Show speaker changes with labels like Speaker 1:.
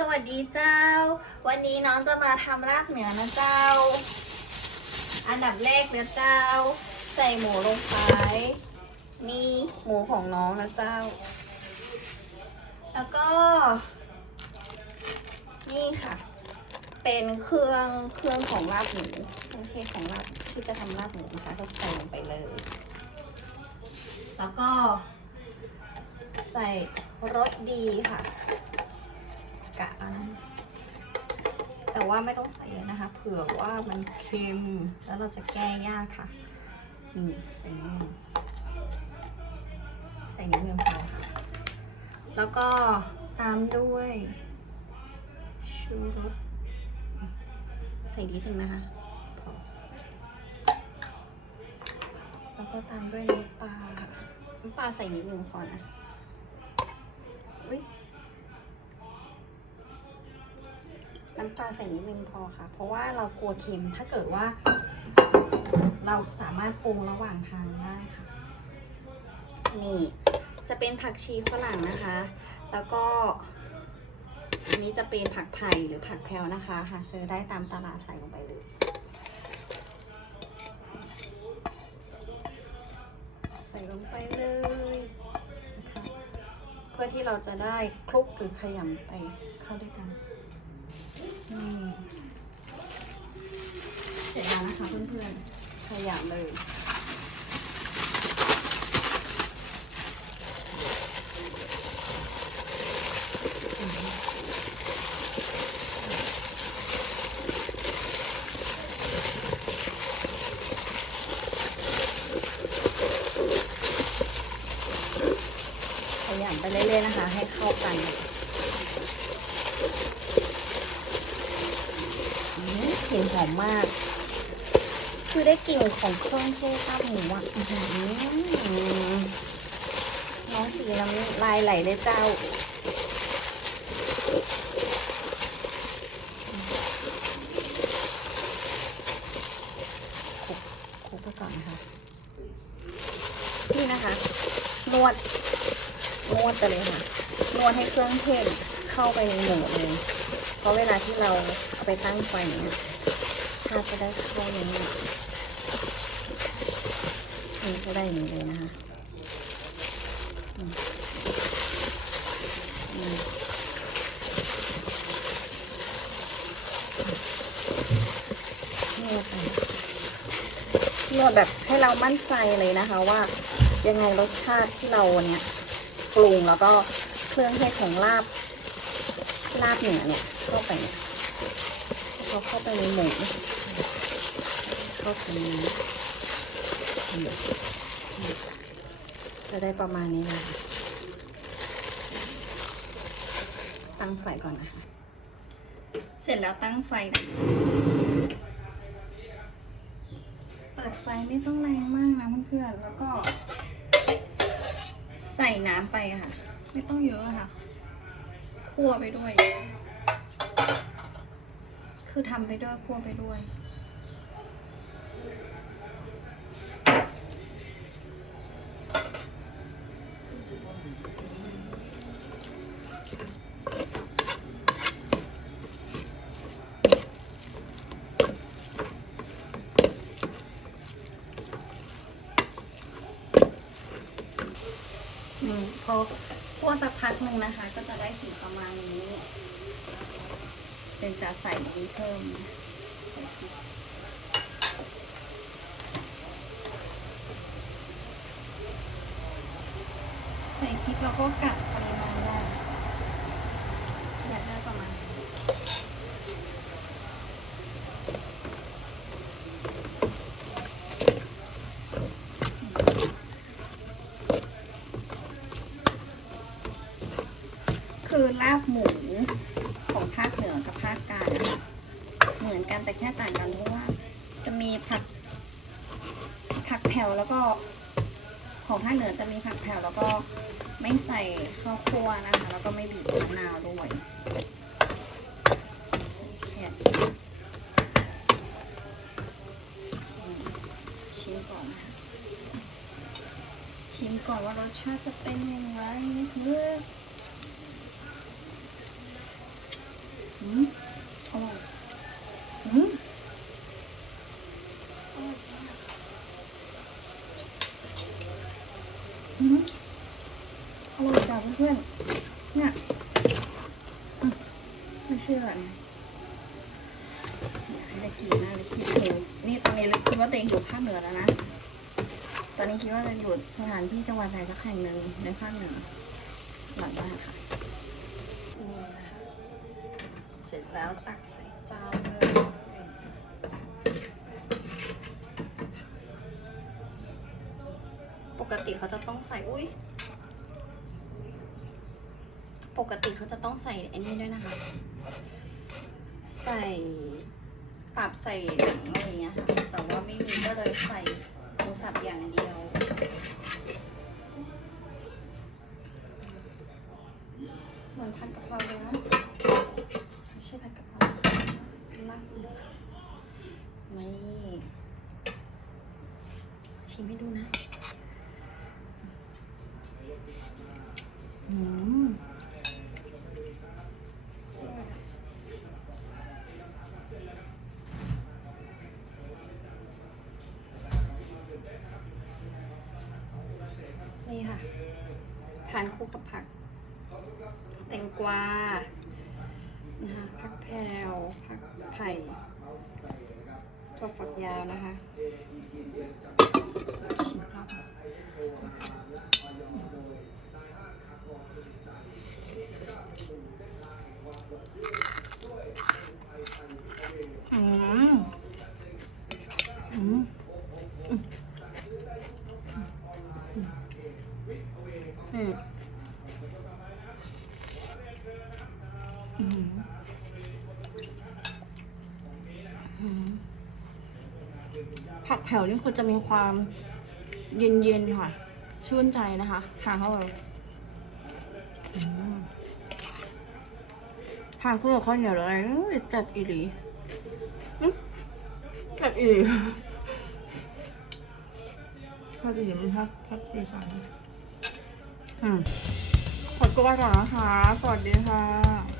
Speaker 1: สวัสดีเจ้า วันนี้น้องจะมาทำลาบเหนือนะเจ้า อันดับแรกเลยเจ้า ใส่หมูลงไปนี่หมูของน้องนะเจ้า แล้วก็ นี่ค่ะ เป็นเครื่องเครื่องของลาบหมูเครื่องเทศของลาบที่จะทำลาบหมูนะคะก็ใส่ลงไปเลย แล้วก็ ใส่รสดีค่ะ แต่ว่าไม่ต้องใส่นะคะ เผื่อว่ามันเค็ม แล้วเราจะแก้ยากค่ะ นี่ใส่นิดนึงใส่นิดนึงพอค่ะ แล้วก็ตามด้วยชูรสใส่นิดนึงนะคะพอแล้วก็ตามด้วยน้ำปลาค่ะน้ำปลาใส่นิดนึงพอนะอุ๊ย น้ำปลาใส่นิดนึงพอค่ะ เพราะว่าเรากลัวเค็ม ถ้าเกิดว่า เราสามารถปรุงระหว่างทางได้ค่ะ นี่จะเป็นผักชีฝรั่งนะคะ แล้วก็อันนี้จะเป็นผักไผ่หรือผักแพรวนะคะ หาซื้อได้ตามตลาดใส่ลงไปเลยใส่ลงไปเลยนะคะเพื่อที่เราจะได้คลุกหรือขยำไปเข้าด้วยกัน เสร็จแล้วนะคะเพื่อนๆขยะเลย ขยำไปเรื่อยๆนะคะ ให้เข้ากัน อืม กลิ่นหอมมาก คือได้กลิ่นของเครื่องเทศลาบหมูอะน้องสีน้ำลายไหลเลยเจ้าคลุกคลุกไปก่อนนะคะ นี่นะคะ นวด นวดไปเลยค่ะ นวดให้เครื่องเทศเข้าไปในหมูเลย ราะเวลาที่เราเอาไปตั้งไฟเนี่ยชาจะได้เข้าในนี้นี่ก็ได้อย่างนี้เลยนะคะนวดไปนวดแบบให้เรามั่นใจเลยนะคะว่ายังไงรสชาติที่เราเนี่ยปรุงแล้วก็เครื่องเทศของลาบ ลาบเหนือเนี่ยเข้าไปเนี่ยพอเข้าไปในหมูเข้าถึงนี้อืมจะได้ประมาณนี้เลยค่ะตั้งไฟก่อนนะคะเสร็จแล้วตั้งไฟนะเปิดไฟไม่ต้องแรงมากนะเพื่อนๆแล้วก็ ใส่น้ำไปค่ะ ไม่ต้องเยอะค่ะ คั่วไปด้วย คือทำไปด้วยคั่วไปด้วย อืมพอ คั่วสักพักหนึ่งนะคะ ก็จะได้สีประมาณนี้เป็นจะใส่นี้เพิ่มใส่พริกแล้วก็กัดปริมาณได้อยากได้ประมาณนี้ คือลาบหมูของภาคเหนือกับภาคกลางเหมือนกันแต่แค่ต่างกันเพราะว่า จะมีผักผักแผ่วแล้วก็ ของภาคเหนือจะมีผักแผ่วแล้วก็ไม่ใส่ข้าวคั่วนะคะ แล้วก็ไม่บีบมะนาวด้วยใส่แค่อืมชิมก่อนนะคะชิมก่อนว่ารสชาติจะเป็นอย่างไรเพื่อ อืมอร่อยอืมอืมอร่อยจ้ะเพื่อนๆเนี่ยอืมไม่เชื่อเนี่ยอยากให้ได้กินนะเลยคิดถึงนี่ตอนนี้เลยคิดว่าตัวเองอยู่ภาคเหนือแล้วนะ ตอนนี้คิดว่าจะอยู่สถานที่จังหวัดไหนสักแห่งหนึ่งในภาคเหนือหลังบ้านค่ะ เสร็จแล้วตักใส่จานเลยปกติเขาจะต้องใส่อุ้ยปกติเขาจะต้องใส่ไอ้นี่ด้วยนะคะ ใส่ตับใส่หนังอะไรเงี้ยแต่ว่าไม่มีก็เลยใส่หมูสับอย่างเดียวเหมือนผัดกะเพราเลยนะ ไม่ใช่ผัดกะเพราเป็ นี่ชิมให้ดูนะอืมนี่ค่ะ ทานคู่กับผัก แตงกวา นะคะผักแพรวผักไผ่ถั่วฝักยาวนะคะชิมอืมอืมอืม แผ่วนี่คือจะมีความเย็นๆค่ะ ชื่นใจนะคะทานเข้าไปอืมทานคู่กับข้าวเหนียวเลยอุ๊ยจัดอีหลีอื้อจัดอีหลีจัดอีหลีมันพักพักสีสันอืมขอตัวก่อนนะคะ สวัสดีค่ะ